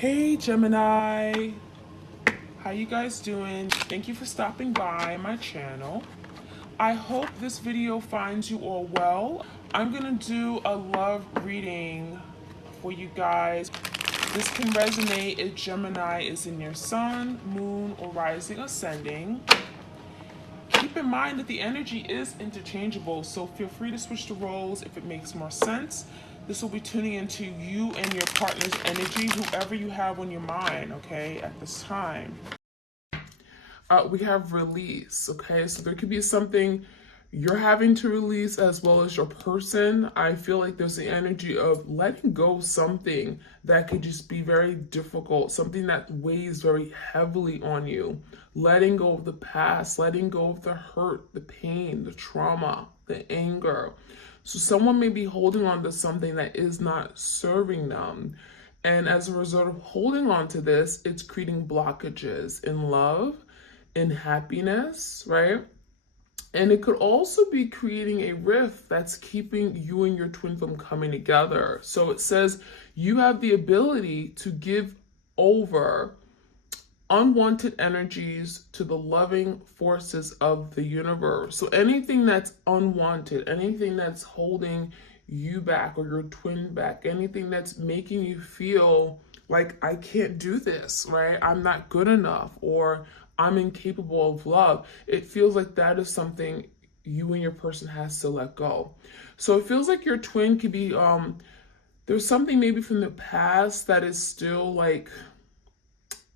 Hey Gemini, how you guys doing? Thank you for stopping by my channel. I hope this video finds you all well. I'm gonna do a love reading for you guys. This can resonate if Gemini is in your sun, moon, or rising ascending. Keep in mind that the energy is interchangeable, so feel free to switch the roles if it makes more sense. This will be tuning into you and your partner's energy, whoever you have on your mind, okay, at this time. We have release, okay? So there could be something you're having to release as well as your person. I feel like there's the energy of letting go of something that could just be very difficult, something that weighs very heavily on you. Letting go of the past, letting go of the hurt, the pain, the trauma, the anger. So someone may be holding on to something that is not serving them. And as a result of holding on to this, it's creating blockages in love, in happiness, right? And it could also be creating a rift that's keeping you and your twin from coming together. So it says you have the ability to give over unwanted energies to the loving forces of the universe. So anything that's unwanted, anything that's holding you back or your twin back, anything that's making you feel like I can't do this, right? I'm not good enough, or I'm incapable of love. It feels like that is something you and your person has to let go. So it feels like your twin could be there's something maybe from the past that is still like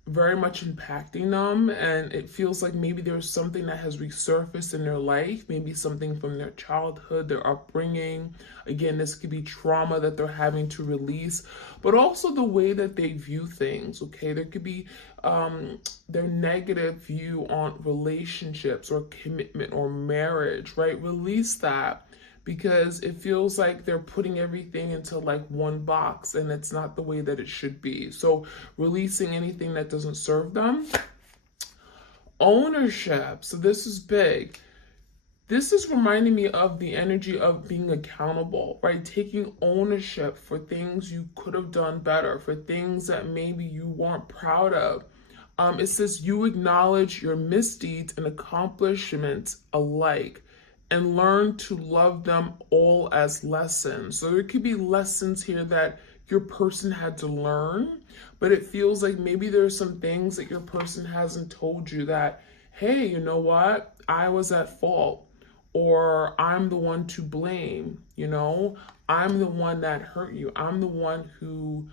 very much impacting them, and it feels like maybe there's something that has resurfaced in their life, maybe something from their childhood, their upbringing. Again, this could be trauma that they're having to release, but also the way that they view things. Okay, there could be their negative view on relationships or commitment or marriage, right? Release that, because it feels like they're putting everything into like one box, and it's not the way that it should be. So releasing anything that doesn't serve them. Ownership. So this is big. This is reminding me of the energy of being accountable, right? Taking ownership for things you could have done better, for things that maybe you weren't proud of. It says you acknowledge your misdeeds and accomplishments alike, and learn to love them all as lessons. So there could be lessons here that your person had to learn, but it feels like maybe there's some things that your person hasn't told you that, hey, you know what? I was at fault, or I'm the one to blame, I'm the one that hurt you. I'm the one who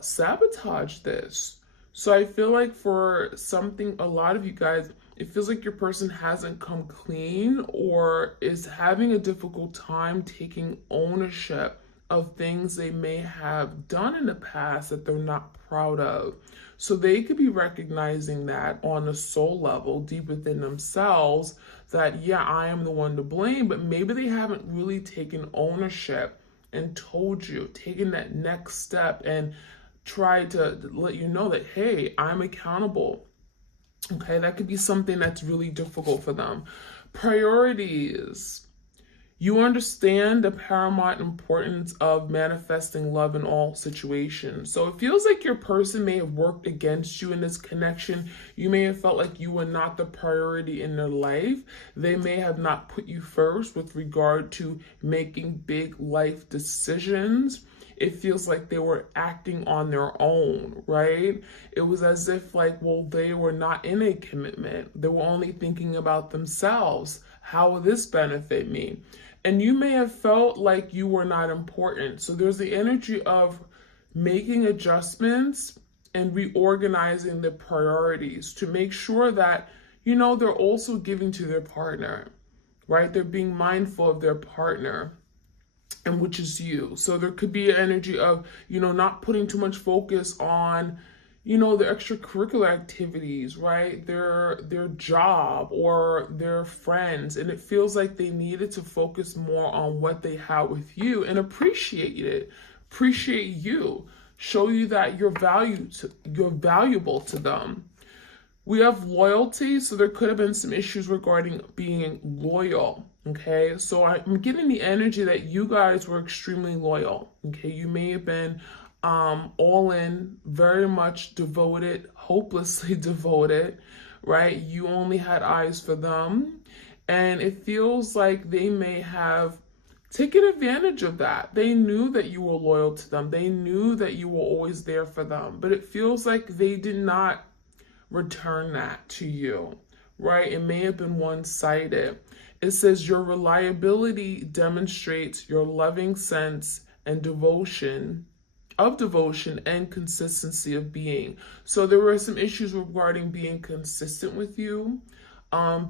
sabotaged this. So I feel like for something, a lot of you guys, it feels like your person hasn't come clean or is having a difficult time taking ownership of things they may have done in the past that they're not proud of. So they could be recognizing that on a soul level, deep within themselves, that, yeah, I am the one to blame, but maybe they haven't really taken ownership and told you, taken that next step and tried to let you know that, hey, I'm accountable. Okay, that could be something that's really difficult for them. Priorities. You understand the paramount importance of manifesting love in all situations. So it feels like your person may have worked against you in this connection. You may have felt like you were not the priority in their life. They may have not put you first with regard to making big life decisions. It feels like they were acting on their own, right? It was as if like, well, they were not in a commitment. They were only thinking about themselves. How will this benefit me? And you may have felt like you were not important. So there's the energy of making adjustments and reorganizing the priorities to make sure that, they're also giving to their partner, right? They're being mindful of their partner, and which is you. So there could be an energy of, not putting too much focus on, the extracurricular activities, right? Their job or their friends. And it feels like they needed to focus more on what they had with you and appreciate it, appreciate you, show you that you're valuable to them. We have loyalty, so there could have been some issues regarding being loyal, okay? So I'm getting the energy that you guys were extremely loyal, okay? You may have been all in, very much devoted, hopelessly devoted, right? You only had eyes for them. And it feels like they may have taken advantage of that. They knew that you were loyal to them. They knew that you were always there for them. But it feels like they did not return that to you, right? It may have been one-sided. It says your reliability demonstrates your loving sense and devotion and consistency of being. So there were some issues regarding being consistent with you,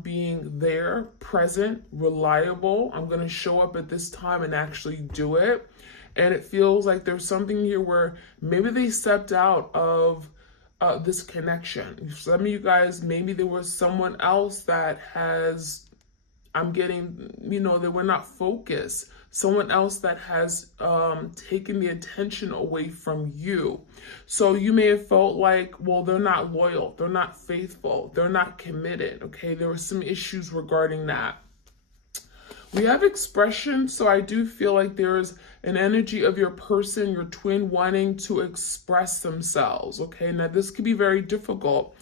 being there, present, reliable. I'm going to show up at this time and actually do it. And it feels like there's something here where maybe they stepped out of this connection. Some of you guys, maybe there was someone else that has, I'm getting, they were not focused. Someone else that has taken the attention away from you. So you may have felt like, well, they're not loyal, they're not faithful, they're not committed, okay? There were some issues regarding that. We have expression, so I do feel like there's an energy of your person, your twin, wanting to express themselves, okay? Now, this could be very difficult.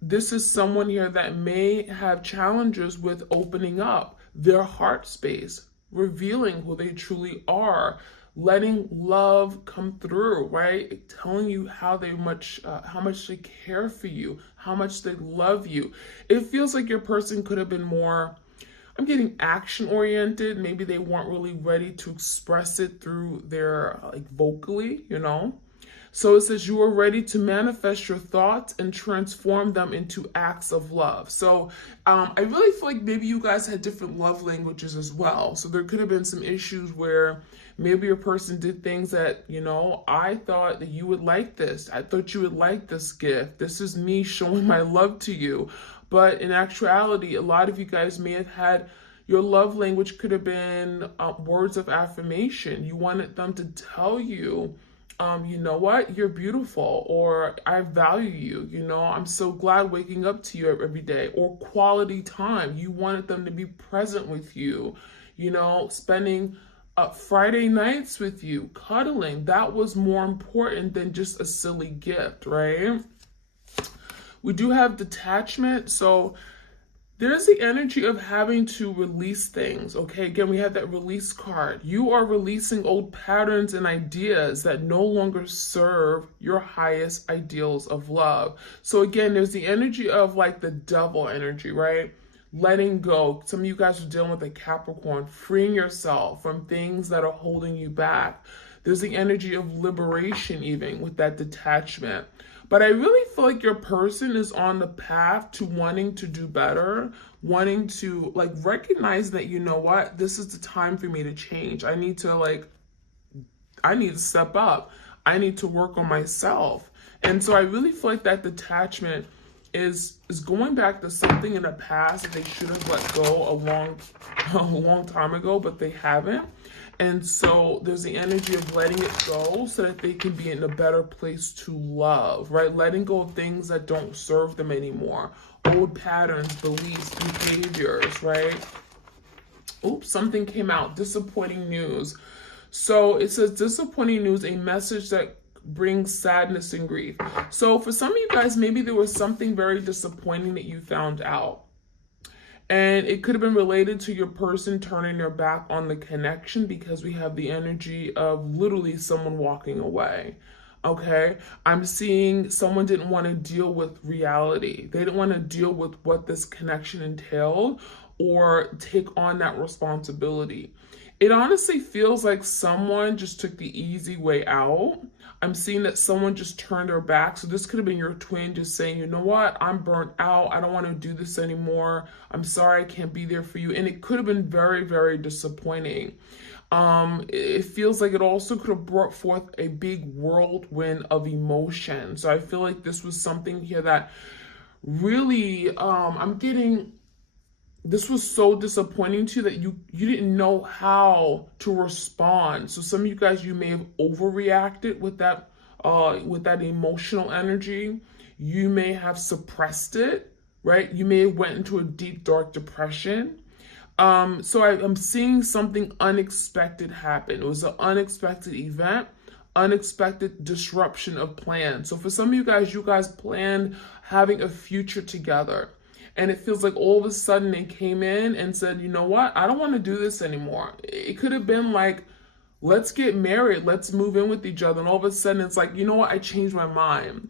This is someone here that may have challenges with opening up their heart space, revealing who they truly are, letting love come through, right? Telling you how much they care for you, how much they love you. It feels like your person could have been more, I'm getting action oriented. Maybe they weren't really ready to express it through their vocally, So it says you are ready to manifest your thoughts and transform them into acts of love. So I really feel like maybe you guys had different love languages as well. So there could have been some issues where maybe your person did things that, I thought that you would like this. I thought you would like this gift. This is me showing my love to you. But in actuality, a lot of you guys may have had, your love language could have been words of affirmation. You wanted them to tell you, you know what, you're beautiful, or I value you, I'm so glad waking up to you every day, or quality time. You wanted them to be present with you, spending Friday nights with you, cuddling. That was more important than just a silly gift, right? We do have detachment, so there's the energy of having to release things, okay? Again, we have that release card. You are releasing old patterns and ideas that no longer serve your highest ideals of love. So again, there's the energy of like the devil energy, right? Letting go. Some of you guys are dealing with a Capricorn, freeing yourself from things that are holding you back. There's the energy of liberation even with that detachment. But I really feel like your person is on the path to wanting to do better, wanting to recognize that, you know what, this is the time for me to change. I need to step up. I need to work on myself. And so I really feel like that detachment is going back to something in the past that they should have let go a long time ago, but they haven't. And so there's the energy of letting it go so that they can be in a better place to love, right? Letting go of things that don't serve them anymore. Old patterns, beliefs, behaviors, right? Oops, something came out. Disappointing news. So it says disappointing news, a message that brings sadness and grief. So for some of you guys, maybe there was something very disappointing that you found out. And it could have been related to your person turning their back on the connection, because we have the energy of literally someone walking away. Okay, I'm seeing someone didn't want to deal with reality. They didn't want to deal with what this connection entailed or take on that responsibility. It honestly feels like someone just took the easy way out. I'm seeing that someone just turned their back. So this could have been your twin just saying, you know what, I'm burnt out. I don't want to do this anymore. I'm sorry, I can't be there for you. And it could have been very, very disappointing. It feels like it also could have brought forth a big whirlwind of emotion. So I feel like this was something here that really, this was so disappointing to you that you didn't know how to respond. So some of you guys, you may have overreacted with that emotional energy. You may have suppressed it, right? You may have went into a deep, dark depression. So I'm seeing something unexpected happen. It was an unexpected event, unexpected disruption of plans. So for some of you guys planned having a future together. And it feels like all of a sudden they came in and said, you know what? I don't want to do this anymore. It could have been like, let's get married. Let's move in with each other. And all of a sudden it's like, you know what? I changed my mind.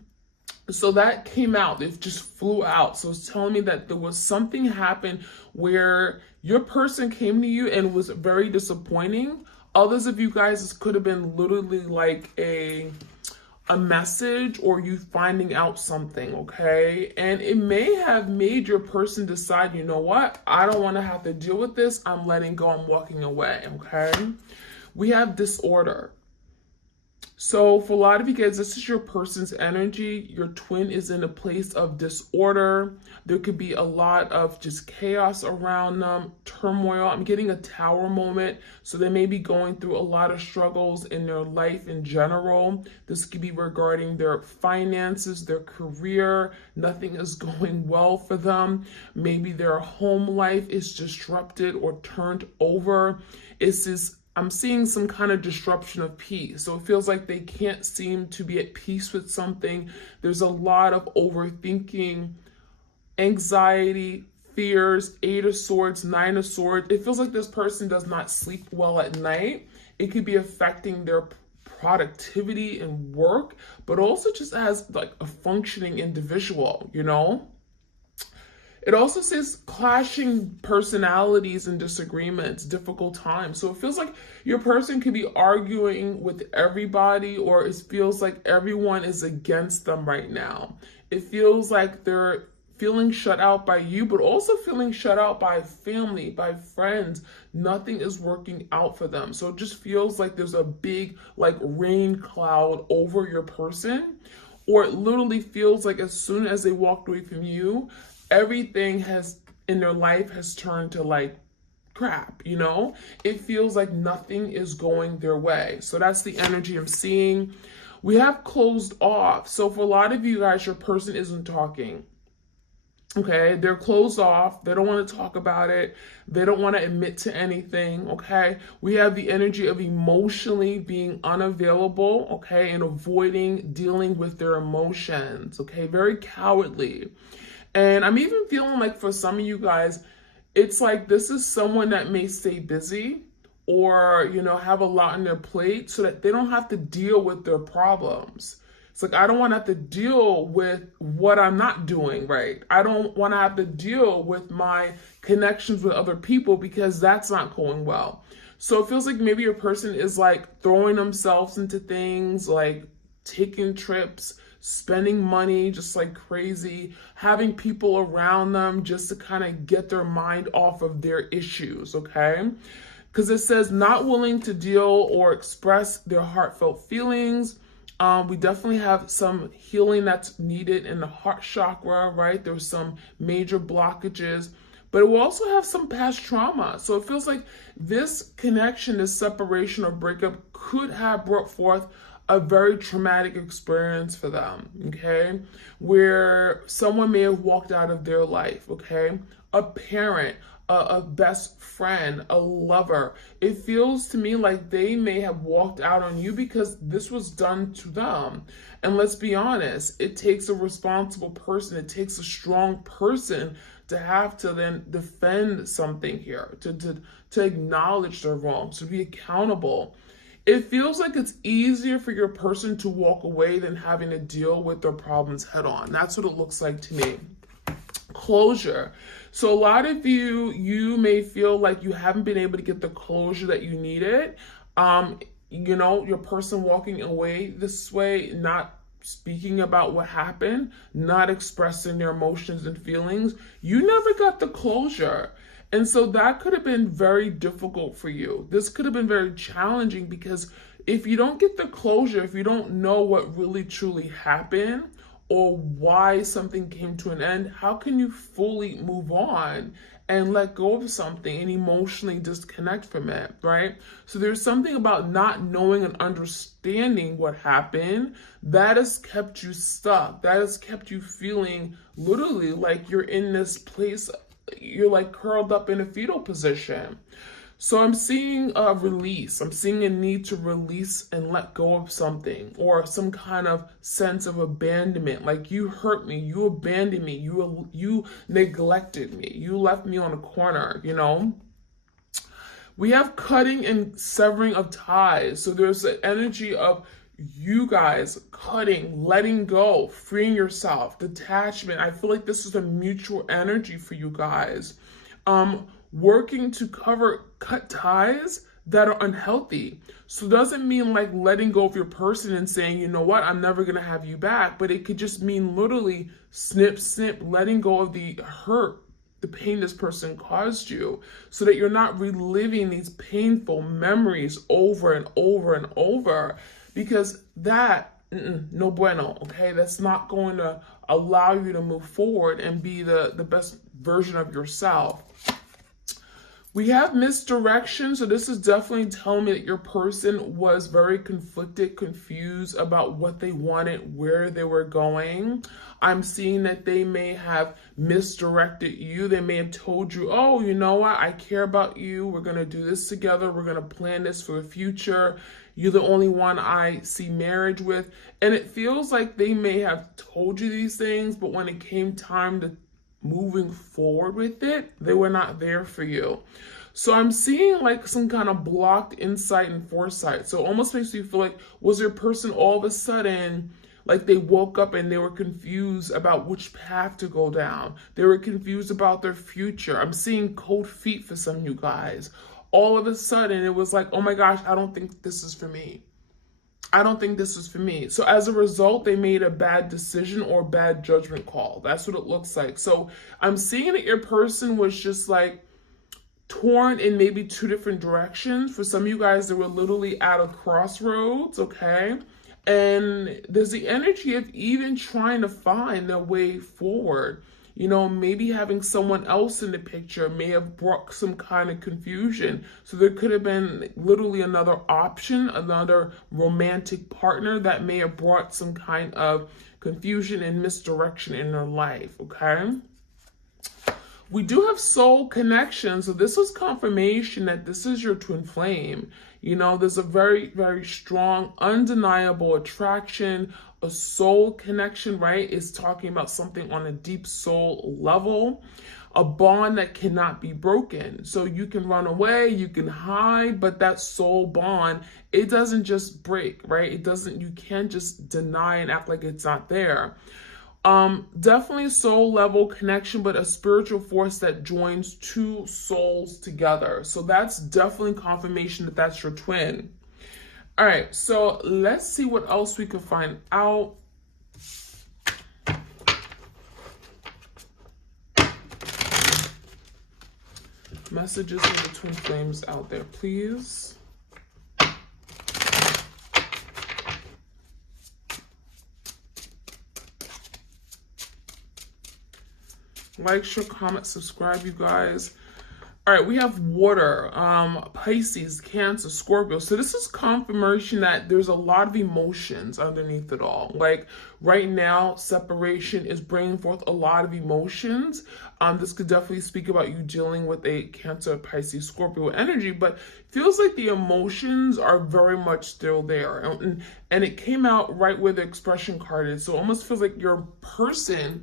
So that came out. It just flew out. So it's telling me that there was something happened where your person came to you and was very disappointing. Others of you guys, this could have been literally like a message or you finding out something, okay? And it may have made your person decide, you know what? I don't want to have to deal with this. I'm letting go. I'm walking away, okay? We have disorder. So for a lot of you guys, this is your person's energy. Your twin is in a place of disorder. There could be a lot of just chaos around them, turmoil. I'm getting a tower moment. So they may be going through a lot of struggles in their life in general. This could be regarding their finances, their career. Nothing is going well for them. Maybe their home life is disrupted or turned over. I'm seeing some kind of disruption of peace. So it feels like they can't seem to be at peace with something. There's a lot of overthinking, anxiety, fears, 8 of Swords, 9 of Swords. It feels like this person does not sleep well at night. It could be affecting their productivity and work, but also just as like a functioning individual, you know? It also says clashing personalities and disagreements, difficult times. So it feels like your person could be arguing with everybody, or it feels like everyone is against them right now. It feels like they're feeling shut out by you, but also feeling shut out by family, by friends. Nothing is working out for them. So it just feels like there's a big like rain cloud over your person, or it literally feels like as soon as they walked away from you, everything in their life has turned to like crap, you know? It feels like nothing is going their way. So that's the energy I'm seeing. We have closed off. So for a lot of you guys, your person isn't talking. Okay, they're closed off. They don't want to talk about it. They don't want to admit to anything. Okay, we have the energy of emotionally being unavailable. Okay, and avoiding dealing with their emotions. Okay, very cowardly. And I'm even feeling like for some of you guys, it's like this is someone that may stay busy or, you know, have a lot on their plate so that they don't have to deal with their problems. It's like, I don't want to have to deal with what I'm not doing right. I don't want to have to deal with my connections with other people because that's not going well. So it feels like maybe your person is like throwing themselves into things like taking trips, spending money just like crazy, having people around them just to kind of get their mind off of their issues, okay? Because it says not willing to deal or express their heartfelt feelings. We definitely have some healing that's needed in the heart chakra, right? There's some major blockages, but it will also have some past trauma. So it feels like this connection, this separation or breakup could have brought forth a very traumatic experience for them, okay? Where someone may have walked out of their life, okay? A parent, a best friend, a lover. It feels to me like they may have walked out on you because this was done to them. And let's be honest, it takes a responsible person, it takes a strong person to have to then defend something here, to acknowledge their wrongs, to be accountable. It feels like it's easier for your person to walk away than having to deal with their problems head on. That's what it looks like to me. Closure. So a lot of you may feel like you haven't been able to get the closure that you needed. You know, your person walking away this way, not speaking about what happened, not expressing their emotions and feelings. You never got the closure. And so that could have been very difficult for you. This could have been very challenging because if you don't get the closure, if you don't know what really truly happened or why something came to an end, how can you fully move on and let go of something and emotionally disconnect from it, right? So there's something about not knowing and understanding what happened that has kept you stuck. That has kept you feeling literally like you're in this place, you're like curled up in a fetal position. So I'm seeing a release. I'm seeing a need to release and let go of something, or some kind of sense of abandonment. Like, you hurt me, you abandoned me, you neglected me, you left me on a corner, you know? We have cutting and severing of ties. So there's an energy of you guys cutting, letting go, freeing yourself, detachment. I feel like this is a mutual energy for you guys. Working to cut ties that are unhealthy. So it doesn't mean like letting go of your person and saying, you know what, I'm never gonna have you back. But it could just mean literally snip, snip, letting go of the hurt, the pain this person caused you, so that you're not reliving these painful memories over and over and over, because that, no bueno, okay? That's not going to allow you to move forward and be the best version of yourself. We have misdirection, so this is definitely telling me that your person was very conflicted, confused about what they wanted, where they were going. I'm seeing that they may have misdirected you. They may have told you, oh, you know what? I care about you. We're going to do this together. We're going to plan this for the future. You're the only one I see marriage with. And it feels like they may have told you these things, but when it came time to moving forward with it, they were not there for you. So I'm seeing like some kind of blocked insight and foresight. So it almost makes you feel like, was your person all of a sudden, like they woke up and they were confused about which path to go down. They were confused about their future. I'm seeing cold feet for some of you guys. All of a sudden it was like, oh my gosh, I don't think this is for me. I don't think this is for me. So as a result, they made a bad decision or bad judgment call. That's what it looks like. So I'm seeing that your person was just like torn in maybe two different directions. For some of you guys, they were literally at a crossroads, okay? And there's the energy of even trying to find their way forward. You know, maybe having someone else in the picture may have brought some kind of confusion. So there could have been literally another option, another romantic partner that may have brought some kind of confusion and misdirection in their life, okay? We do have soul connection. So this is confirmation that this is your twin flame. You know, there's a very, very strong, undeniable attraction, a soul connection, right? Is talking about something on a deep soul level, a bond that cannot be broken. So you can run away, you can hide, but that soul bond, it doesn't just break, right? You can't just deny and act like it's not there. Definitely soul level connection, but a spiritual force that joins two souls together. So that's definitely confirmation that that's your twin. All right, so let's see what else we could find out. Messages of the twin flames out there, please. Like, share, comment, subscribe, you guys. All right, we have water, Pisces, Cancer, Scorpio. So this is confirmation that there's a lot of emotions underneath it all. Like right now, separation is bringing forth a lot of emotions. This could definitely speak about you dealing with a Cancer, Pisces, Scorpio energy, but feels like the emotions are very much still there. And it came out right where the expression card is. So it almost feels like your person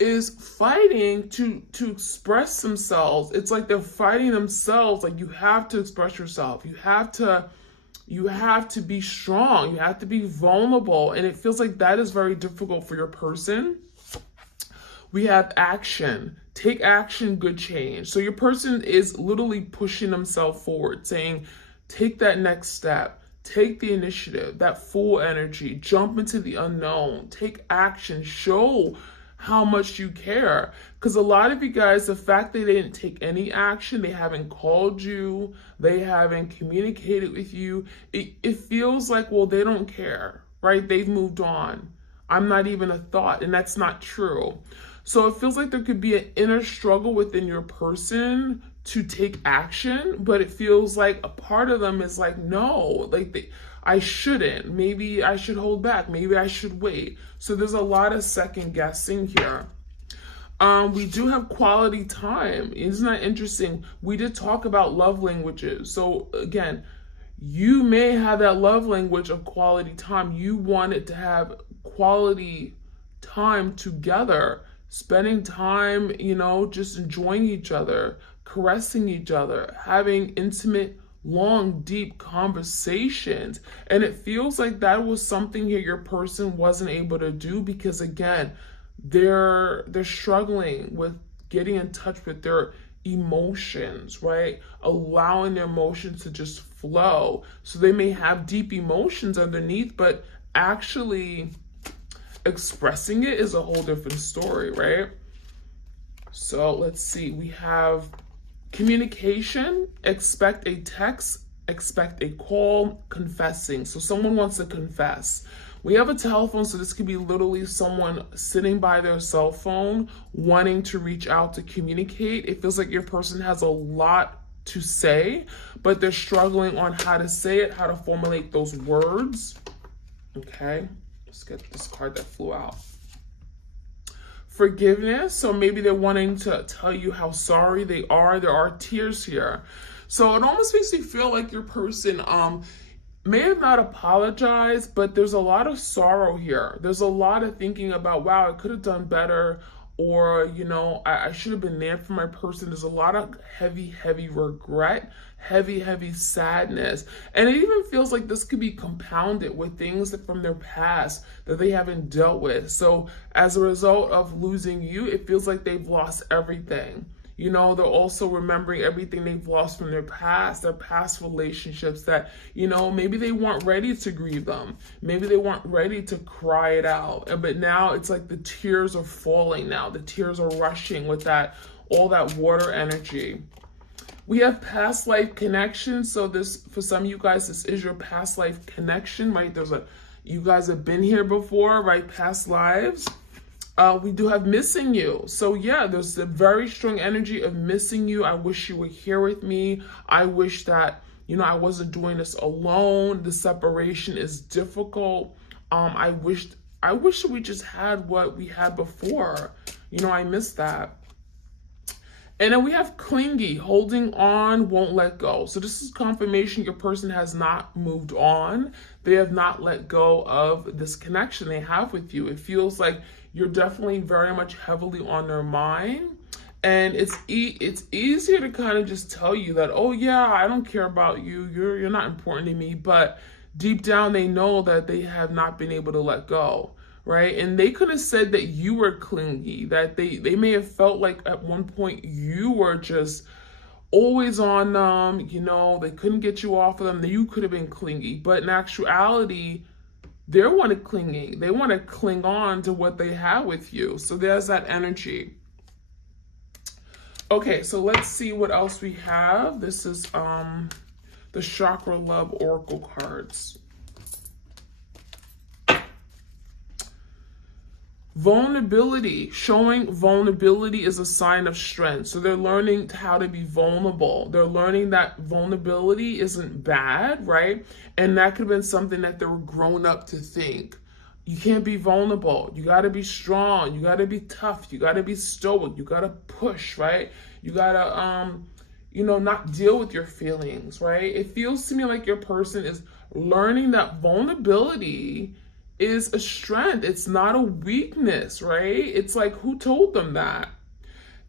is fighting to express themselves. It's like they're fighting themselves. Like, you have to express yourself. You have to be strong. You have to be vulnerable. And it feels like that is very difficult for your person. We have action. Take action, good change. So your person is literally pushing themselves forward, saying, take that next step. Take the initiative, that full energy, jump into the unknown, take action, show how much you care. Because a lot of you guys, the fact that they didn't take any action, they haven't called you, they haven't communicated with you, it feels like, well, they don't care, right? They've moved on. I'm not even a thought, and that's not true. So it feels like there could be an inner struggle within your person to take action, but it feels like a part of them is like, no, like I shouldn't. Maybe I should hold back. Maybe I should wait. So there's a lot of second guessing here. We do have quality time. Isn't that interesting? We did talk about love languages. So again, you may have that love language of quality time. You wanted to have quality time together, spending time, just enjoying each other, caressing each other, having intimate, long, deep conversations. And it feels like that was something here your person wasn't able to do because again, they're struggling with getting in touch with their emotions, right? Allowing their emotions to just flow. So they may have deep emotions underneath, but actually expressing it is a whole different story, right? So let's see. We have communication, expect a text, expect a call, confessing. So someone wants to confess. We have a telephone, so this could be literally someone sitting by their cell phone wanting to reach out to communicate. It feels like your person has a lot to say, but they're struggling on how to say it, how to formulate those words. Okay, let's get this card that flew out. Forgiveness, so maybe they're wanting to tell you how sorry they are. There are tears here. So it almost makes me feel like your person may have not apologized, but there's a lot of sorrow here. There's a lot of thinking about, wow, I could have done better, or, I should have been there for my person. There's a lot of heavy regret, heavy sadness. And it even feels like this could be compounded with things from their past that they haven't dealt with. So as a result of losing you, it feels like they've lost everything. They're also remembering everything they've lost from their past relationships that, maybe they weren't ready to grieve them. Maybe they weren't ready to cry it out. But now it's like the tears are falling now. The tears are rushing with all that water energy. We have past life connection. So this, for some of you guys, this is your past life connection, right? You guys have been here before, right? Past lives. We do have missing you. So yeah, there's a very strong energy of missing you. I wish you were here with me. I wish that, I wasn't doing this alone. The separation is difficult. I wish we just had what we had before. I miss that. And then we have clingy, holding on, won't let go. So this is confirmation your person has not moved on. They have not let go of this connection they have with you. It feels like you're definitely very much heavily on their mind. And it's easier to kind of just tell you that, oh yeah, I don't care about you. You're not important to me. But deep down, they know that they have not been able to let go. Right? And they could have said that you were clingy, that they may have felt like at one point you were just always on them, they couldn't get you off of them, that you could have been clingy. But in actuality, they want to clinging. They want to cling on to what they have with you. So there's that energy. Okay, so let's see what else we have. This is the Chakra Love Oracle cards. Vulnerability, showing vulnerability is a sign of strength. So they're learning how to be vulnerable. They're learning that vulnerability isn't bad, right? And that could have been something that they were grown up to think. You can't be vulnerable. You got to be strong. You got to be tough. You got to be stoic. You got to push, right? You got to, not deal with your feelings, right? It feels to me like your person is learning that vulnerability is a strength. It's not a weakness, right? It's like, who told them that?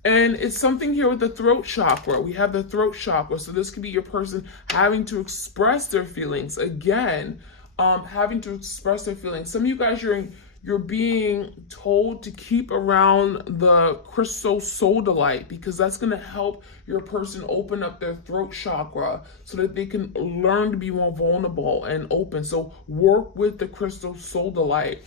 And it's something here with the throat chakra. We have the throat chakra. So this could be your person having to express their feelings. Again, having to express their feelings. Some of you guys, you're being told to keep around the crystal sodalite because that's going to help your person open up their throat chakra so that they can learn to be more vulnerable and open. So work with the crystal sodalite.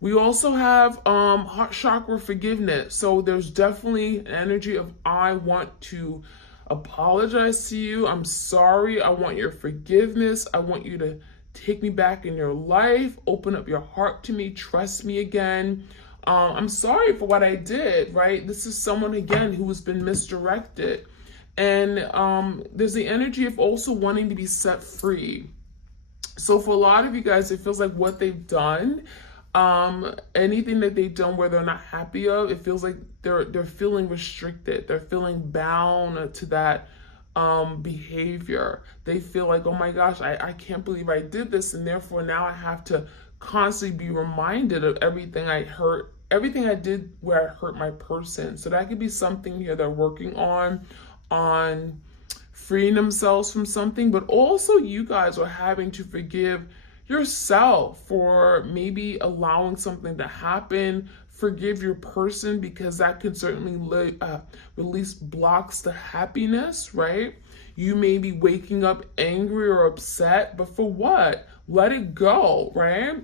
We also have heart chakra forgiveness. So there's definitely an energy of, I want to apologize to you. I'm sorry. I want your forgiveness. I want you to take me back in your life, open up your heart to me, trust me again. I'm sorry for what I did, right? This is someone, again, who has been misdirected. And there's the energy of also wanting to be set free. So for a lot of you guys, it feels like what they've done Anything that they've done where they're not happy of, it feels like they're feeling restricted. They're feeling bound to that behavior. They feel like, oh my gosh, I can't believe I did this, and therefore now I have to constantly be reminded of everything I hurt, everything I did where I hurt my person. So that could be something here they're working on freeing themselves from something, but also you guys are having to forgive yourself for maybe allowing something to happen. Forgive your person, because that could certainly release blocks to happiness, right? You may be waking up angry or upset, but for what? Let it go, right?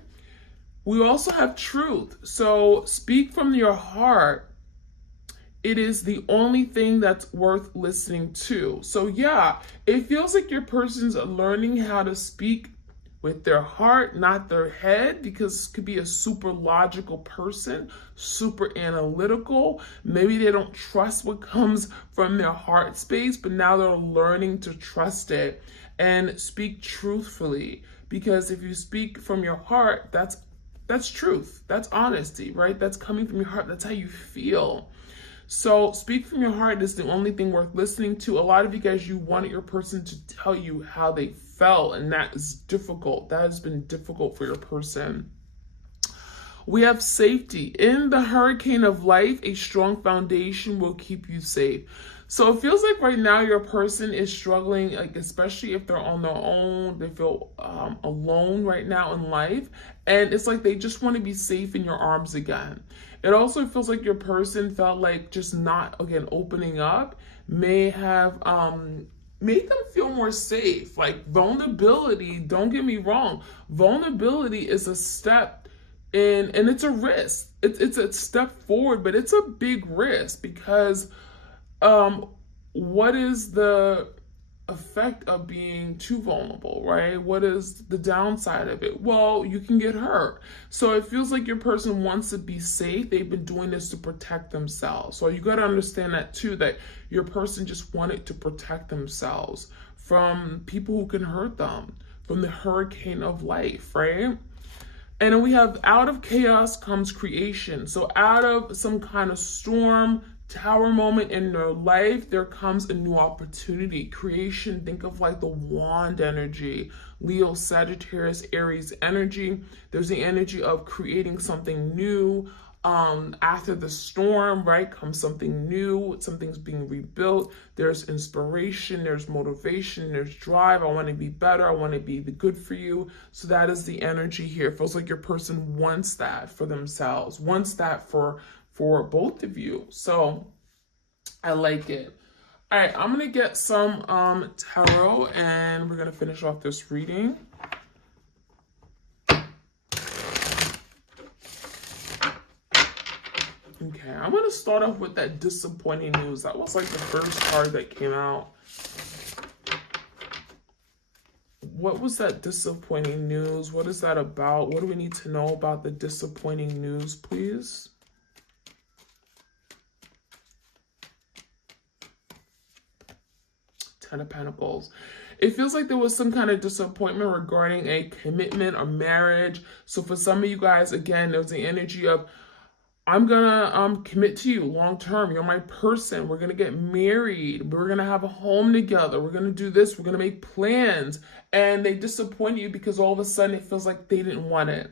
We also have truth. So speak from your heart. It is the only thing that's worth listening to. So yeah, it feels like your person's learning how to speak with their heart, not their head, because it could be a super logical person, super analytical. Maybe they don't trust what comes from their heart space, but now they're learning to trust it and speak truthfully. Because if you speak from your heart, that's truth. That's honesty, right? That's coming from your heart. That's how you feel. So speak from your heart is the only thing worth listening to. A lot of you guys, you wanted your person to tell you how they felt, and that is difficult. That has been difficult for your person. We have safety. In the hurricane of life, a strong foundation will keep you safe. So it feels like right now your person is struggling, like especially if they're on their own, they feel alone right now in life. And it's like they just want to be safe in your arms again. It also feels like your person felt like just not, again, opening up may have made them feel more safe. Like vulnerability, don't get me wrong, vulnerability is a step in, and it's a risk. It's a step forward, but it's a big risk because what is the effect of being too vulnerable, right? What is the downside of it? Well, you can get hurt. So it feels like your person wants to be safe. They've been doing this to protect themselves. So you got to understand that too, that your person just wanted to protect themselves from people who can hurt them, from the hurricane of life, right? And then we have out of chaos comes creation. So out of some kind of storm, tower moment in their life, there comes a new opportunity. Creation, think of like the wand energy, Leo, Sagittarius, Aries energy. There's the energy of creating something new. After the storm, right, comes something new. Something's being rebuilt. There's inspiration, there's motivation, there's drive. I want to be better. I want to be the good for you. So that is the energy here. It feels like your person wants that for themselves, wants that for both of you. So I like it. All right, I'm gonna get some tarot and we're gonna finish off this reading. Okay, I'm gonna start off with that disappointing news. That was like the first card that came out. What was that disappointing news? What is that about? What do we need to know about the disappointing news, please? Ten of Pentacles. It feels like there was some kind of disappointment regarding a commitment or marriage. So for some of you guys, again, there was the energy of, I'm gonna commit to you long term. You're my person. We're gonna get married. We're gonna have a home together. We're gonna do this. We're gonna make plans. And they disappoint you because all of a sudden it feels like they didn't want it.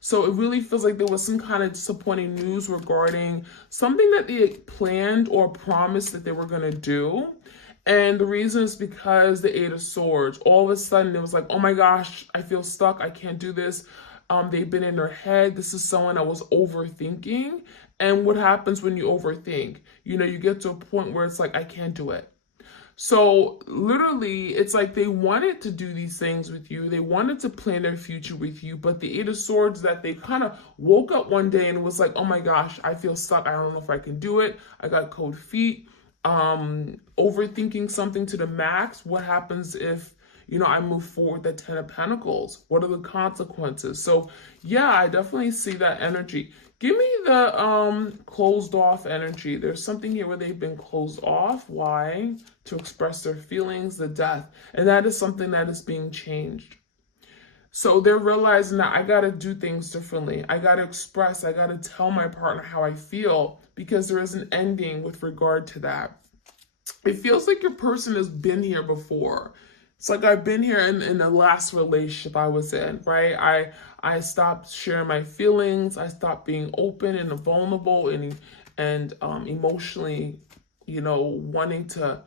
So it really feels like there was some kind of disappointing news regarding something that they planned or promised that they were gonna do. And the reason is because the Eight of Swords. All of a sudden, it was like, oh my gosh, I feel stuck. I can't do this. They've been in their head. This is someone that was overthinking. And what happens when you overthink? You know, you get to a point where it's like, I can't do it. So literally, it's like they wanted to do these things with you. They wanted to plan their future with you. But the Eight of Swords, that they kind of woke up one day and was like, oh my gosh, I feel stuck. I don't know if I can do it. I got cold feet. Overthinking something to the max. What happens if, you know, I move forward the Ten of Pentacles? What are the consequences? So yeah, I definitely see that energy. Give me the closed off energy. There's something here where they've been closed off. Why? To express their feelings, the death. And that is something that is being changed. So they're realizing that I got to do things differently. I got to express, I got to tell my partner how I feel, because there is an ending with regard to that. It feels like your person has been here before. It's like I've been here in the last relationship I was in, right? I stopped sharing my feelings. I stopped being open and vulnerable and emotionally, wanting to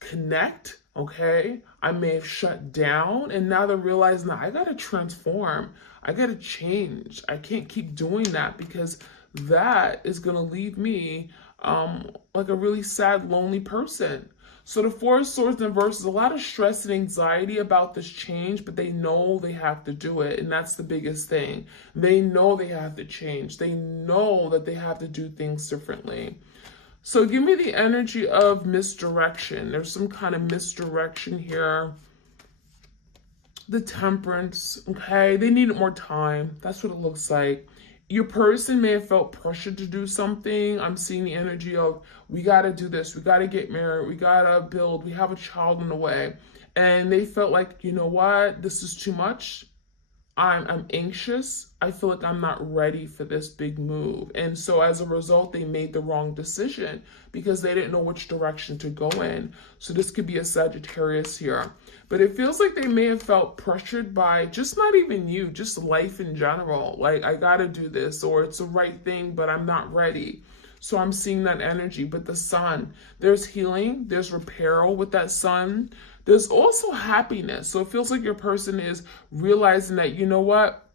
connect. Okay, I may have shut down, and now they're realizing that I gotta transform. I gotta change. I can't keep doing that, because that is gonna leave me like a really sad, lonely person. So the Four of Swords in reverse is a lot of stress and anxiety about this change, but they know they have to do it, and that's the biggest thing. They know they have to change. They know that they have to do things differently. So give me the energy of misdirection. There's some kind of misdirection here. The Temperance, okay? They needed more time. That's what it looks like. Your person may have felt pressured to do something. I'm seeing the energy of, we got to do this. We got to get married. We got to build. We have a child in the way. And they felt like, you know what? This is too much. I'm anxious. I feel like I'm not ready for this big move. And so as a result, they made the wrong decision because they didn't know which direction to go in. So this could be a Sagittarius here. But it feels like they may have felt pressured by just not even you, just life in general. Like, I got to do this, or it's the right thing, but I'm not ready. So I'm seeing that energy. But the Sun, there's healing, there's repair with that Sun. There's also happiness. So it feels like your person is realizing that, you know what?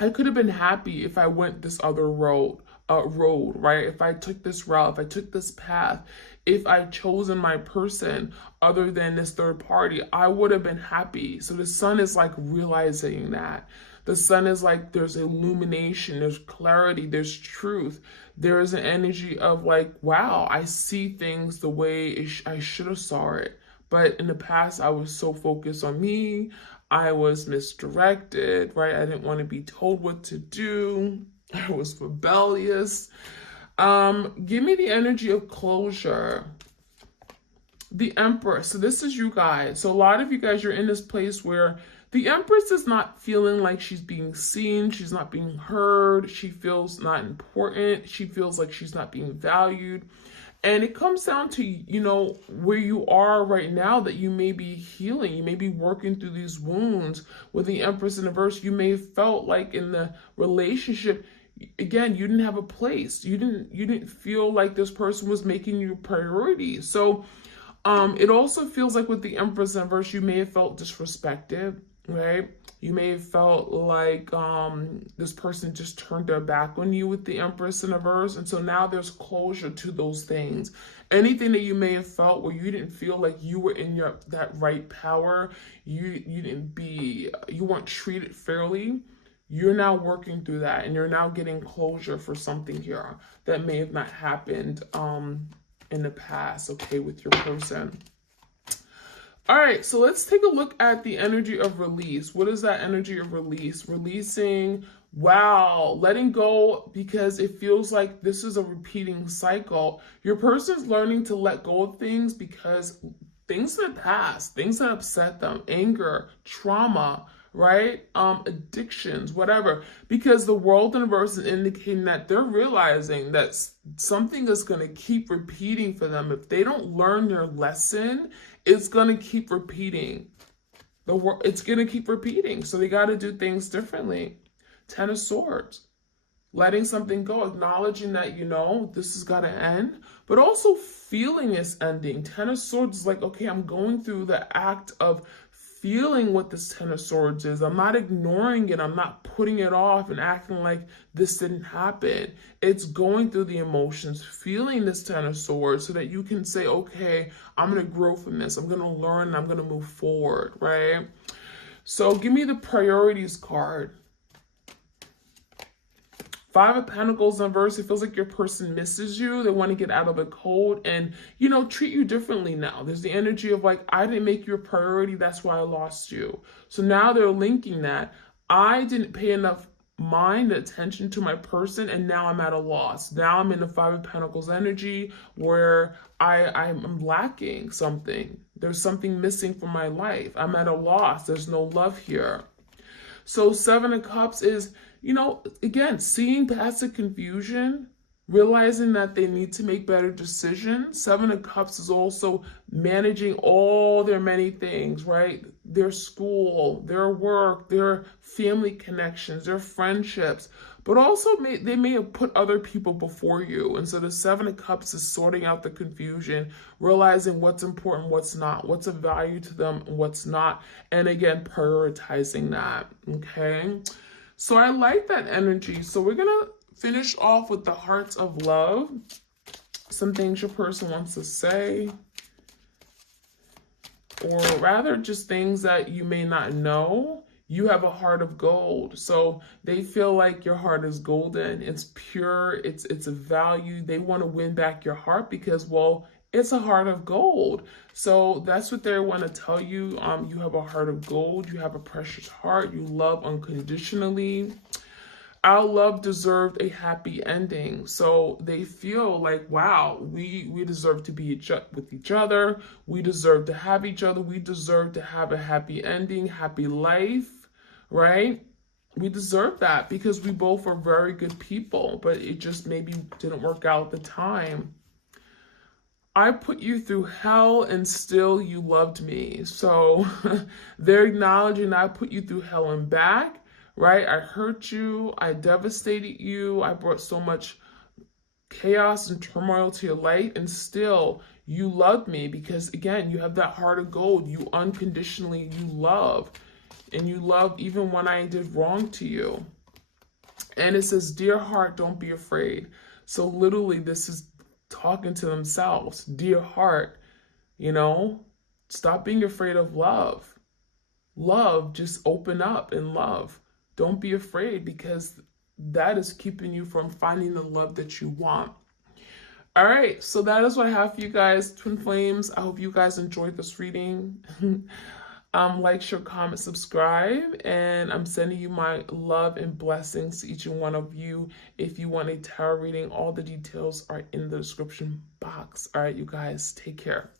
I could have been happy if I went this other road, right? If I took this route, if I took this path, if I chosen my person other than this third party, I would have been happy. So the Sun is like realizing that. The Sun is like, there's illumination, there's clarity, there's truth. There is an energy of like, wow, I see things the way I should have saw it. But in the past, I was so focused on me. I was misdirected, right? I didn't want to be told what to do. I was rebellious. Give me the energy of closure. The Empress. So this is you guys. So a lot of you guys, you're in this place where the Empress is not feeling like she's being seen. She's not being heard. She feels not important. She feels like she's not being valued. And it comes down to, where you are right now, that you may be healing. You may be working through these wounds. With the Empress in the verse, you may have felt like in the relationship, again, you didn't have a place. You didn't feel like this person was making you a priority. So it also feels like with the Empress in verse, you may have felt disrespected, right? You may have felt like this person just turned their back on you with the Empress in a verse. And so now there's closure to those things. Anything that you may have felt where you didn't feel like you were in that right power, you weren't treated fairly, you're now working through that, and you're now getting closure for something here that may have not happened in the past, okay, with your person. All right, so let's take a look at the energy of release. What is that energy of release? Releasing, wow, letting go, because it feels like this is a repeating cycle. Your person's learning to let go of things because things in the past, things that upset them, anger, trauma, right? Addictions, whatever, because the world universe is indicating that they're realizing that something is going to keep repeating for them. If they don't learn their lesson, it's going to keep repeating. It's going to keep repeating. So they got to do things differently. Ten of Swords, letting something go, acknowledging that, this has got to end, but also feeling it's ending. Ten of Swords is like, okay, I'm going through the act of feeling what this Ten of Swords is. I'm not ignoring it. I'm not putting it off and acting like this didn't happen. It's going through the emotions, feeling this Ten of Swords so that you can say, okay, I'm going to grow from this. I'm going to learn and I'm going to move forward, right? So give me the priorities card. Five of Pentacles in verse, it feels like your person misses you. They want to get out of the cold and, treat you differently now. There's the energy of like, I didn't make you a priority. That's why I lost you. So now they're linking that. I didn't pay enough mind attention to my person, and now I'm at a loss. Now I'm in the Five of Pentacles energy where I'm lacking something. There's something missing from my life. I'm at a loss. There's no love here. So Seven of Cups is, again, seeing past the confusion, realizing that they need to make better decisions. Seven of Cups is also managing all their many things, right? Their school, their work, their family connections, their friendships, but also they may have put other people before you. And so the Seven of Cups is sorting out the confusion, realizing what's important, what's not, what's of value to them, and what's not. And again, prioritizing that, okay? So I like that energy. So we're going to finish off with the Hearts of Love. Some things your person wants to say, or rather just things that you may not know. You have a heart of gold. So they feel like your heart is golden. It's pure. It's a value. They want to win back your heart because, well, it's a heart of gold. So that's what they want to tell you. You have a heart of gold. You have a precious heart. You love unconditionally. Our love deserved a happy ending. So they feel like, wow, we deserve to be with each other. We deserve to have each other. We deserve to have a happy ending, happy life, right? We deserve that because we both are very good people, but it just maybe didn't work out at the time. I put you through hell and still you loved me. So they're acknowledging I put you through hell and back, right? I hurt you. I devastated you. I brought so much chaos and turmoil to your life, and still you loved me because, again, you have that heart of gold. You unconditionally, you love, and you love even when I did wrong to you. And it says, dear heart, don't be afraid. So literally this is talking to themselves. Dear heart, stop being afraid of love. Love, just open up and love. Don't be afraid because that is keeping you from finding the love that you want. All right, so that is what I have for you guys, Twin Flames. I hope you guys enjoyed this reading. Like, share, comment, subscribe, and I'm sending you my love and blessings to each and one of you. If you want a tarot reading, all the details are in the description box. All right, you guys, take care.